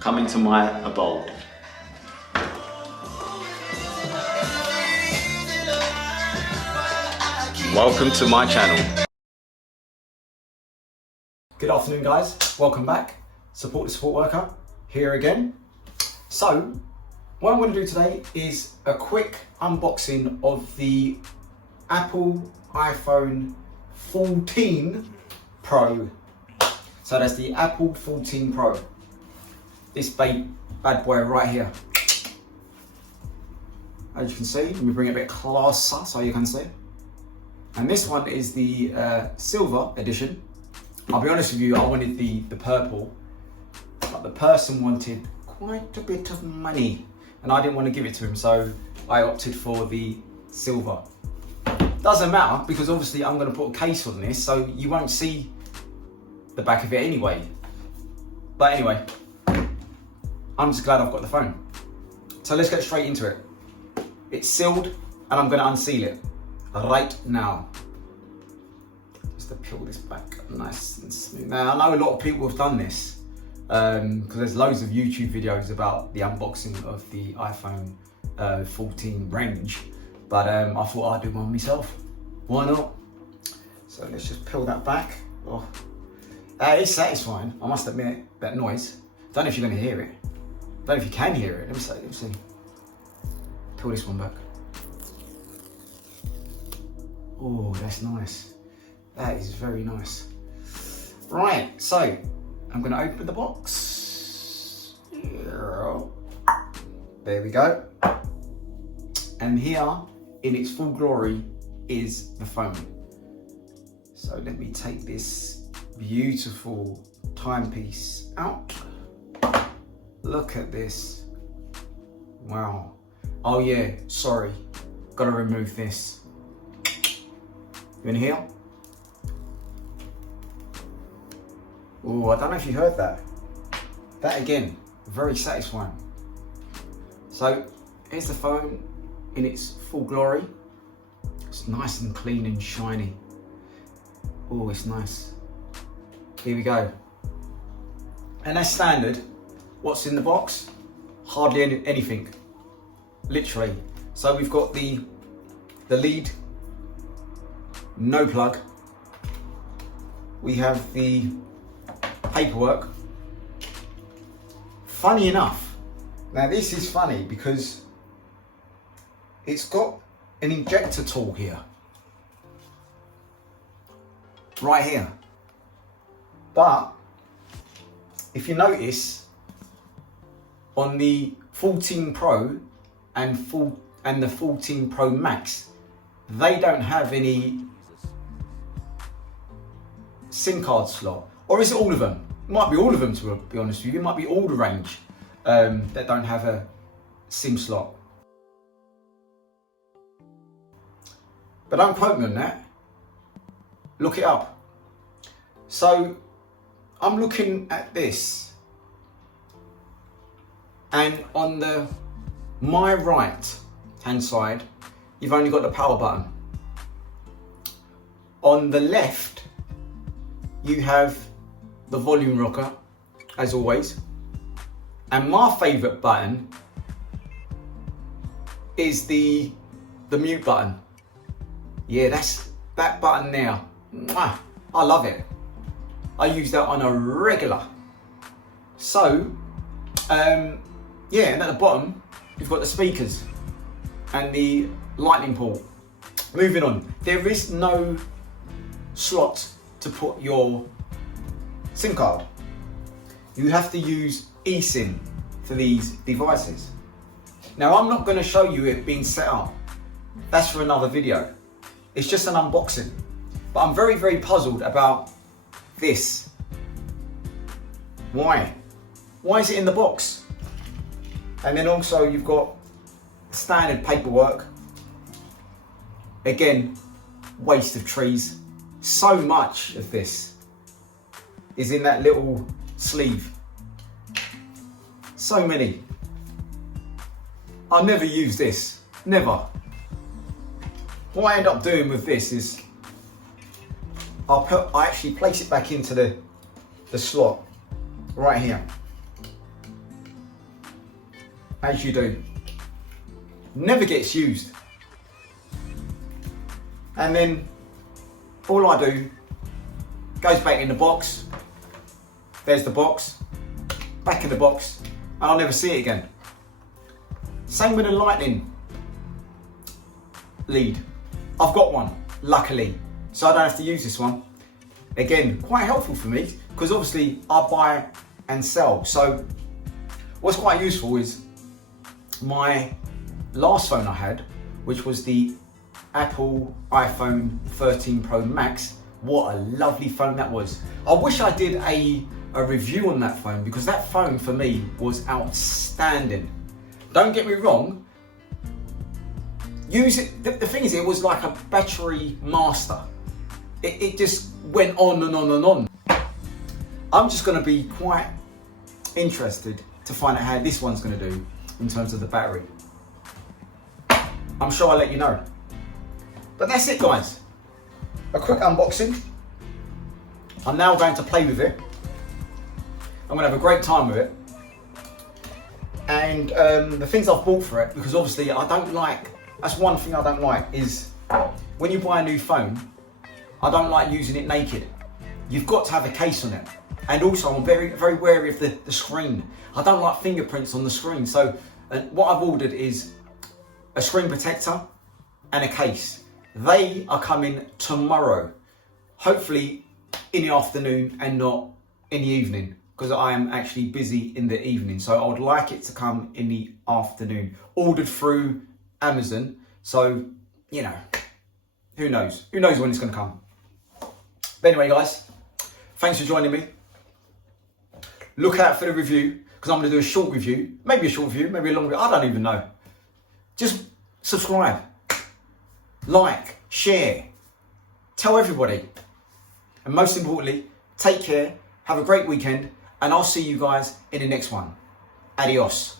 coming to my abode. Welcome to my channel. Good afternoon guys, welcome back. Support the Support Worker, here again. So, what I'm going to do today is a quick unboxing of the Apple iPhone 14 Pro. So that's the Apple 14 Pro. This bad boy right here. As you can see, let me bring it a bit closer so you can see. And this one is the silver edition. I'll be honest with you, I wanted the purple, but the person wanted quite a bit of money and I didn't want to give it to him, so I opted for the silver. Doesn't matter, because obviously I'm going to put a case on this, so you won't see the back of it anyway. But anyway, I'm just glad I've got the phone. So let's get straight into it. It's sealed and I'm going to unseal it right now. Just to peel this back nice and smooth. Now I know a lot of people have done this because there's loads of YouTube videos about the unboxing of the iPhone 14 range, but I thought I'd do one myself. Why not? So let's just peel that back. Oh, it's satisfying, I must admit, that noise. Don't know if you're going to hear it. Don't know if you can hear it. Let me see. Peel this one back. Oh, that's nice. That is very nice. Right, so I'm going to open the box. There we go. And here, in its full glory, is the phone. So let me take this beautiful timepiece out. Look at this. Wow. Oh yeah, sorry. Gotta remove this. You in here? Oh, I don't know if you heard that. That again, very satisfying. So here's the phone in its full glory. It's nice and clean and shiny. Oh, it's nice. Here we go. And that's standard. What's in the box? Hardly anything. Literally. So we've got the lead, no plug. We have the paperwork. Funny enough, now this is funny because it's got an ejector tool here. Right here. But if you notice, on the 14 Pro and the 14 Pro Max, they don't have any SIM card slot. Or is it all of them? It might be all of them, to be honest with you. It might be all the range that don't have a SIM slot. But don't quote me on that. Look it up. So I'm looking at this, and on my right hand side, you've only got the power button. On the left, you have the volume rocker, as always. And my favourite button is the mute button. Yeah, that's that button there. Mwah, I love it. I use that on a regular. So, yeah, and at the bottom, you've got the speakers and the lightning port. Moving on, there is no slot to put your SIM card. You have to use eSIM for these devices. Now, I'm not going to show you it being set up. That's for another video. It's just an unboxing. But I'm very, very puzzled about this. Why? Why is it in the box? And then also you've got standard paperwork. Again, waste of trees. So much of this is in that little sleeve. So many. I'll never use this, never. What I end up doing with this is I actually place it back into the slot right here. as you do. Never gets used. And then all I do goes back in the box. There's the box, back in the box, and I'll never see it again. Same with the lightning lead. I've got one, luckily, so I don't have to use this one. Again, quite helpful for me, because obviously I buy and sell. So what's quite useful is my last phone I had, which was the Apple iPhone 13 Pro Max. What a lovely phone that was. I wish I did a review on that phone, because that phone for me was outstanding. Don't get me wrong, use it. The thing is, it was like a battery master. It just went on and on and on. I'm just going to be quite interested to find out how this one's going to do in terms of the battery. I'm sure I'll let you know. But that's it, guys. A quick unboxing. I'm now going to play with it. I'm going to have a great time with it. And the things I've bought for it, because obviously I don't like, that's one thing I don't like, is when you buy a new phone, I don't like using it naked. You've got to have a case on it. And also I'm very, very wary of the screen. I don't like fingerprints on the screen. So what I've ordered is a screen protector and a case. They are coming tomorrow. Hopefully in the afternoon and not in the evening, because I am actually busy in the evening. So I would like it to come in the afternoon. Ordered through Amazon. So, you know, who knows? Who knows when it's going to come? But anyway, guys, thanks for joining me. Look out for the review, because I'm going to do a short review. Maybe a short review, maybe a long review. I don't even know. Just subscribe, like, share, tell everybody. And most importantly, take care, have a great weekend, and I'll see you guys in the next one. Adios.